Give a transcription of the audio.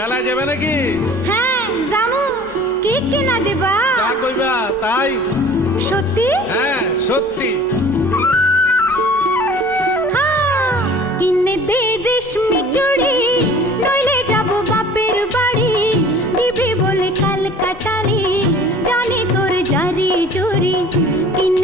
মেলায় যাবে নাকি? হ্যাঁ জামু। কি কিনা দিবা? তা কইবা তাই? সত্যি? হ্যাঁ সত্যি। হ্যাঁ, কিনে দে রেশমি চুড়ি, নইলে যাব বাপের বাড়ি। দিবি বলে কাল কাটালি, জানি তোর জারি জুরি। কিনে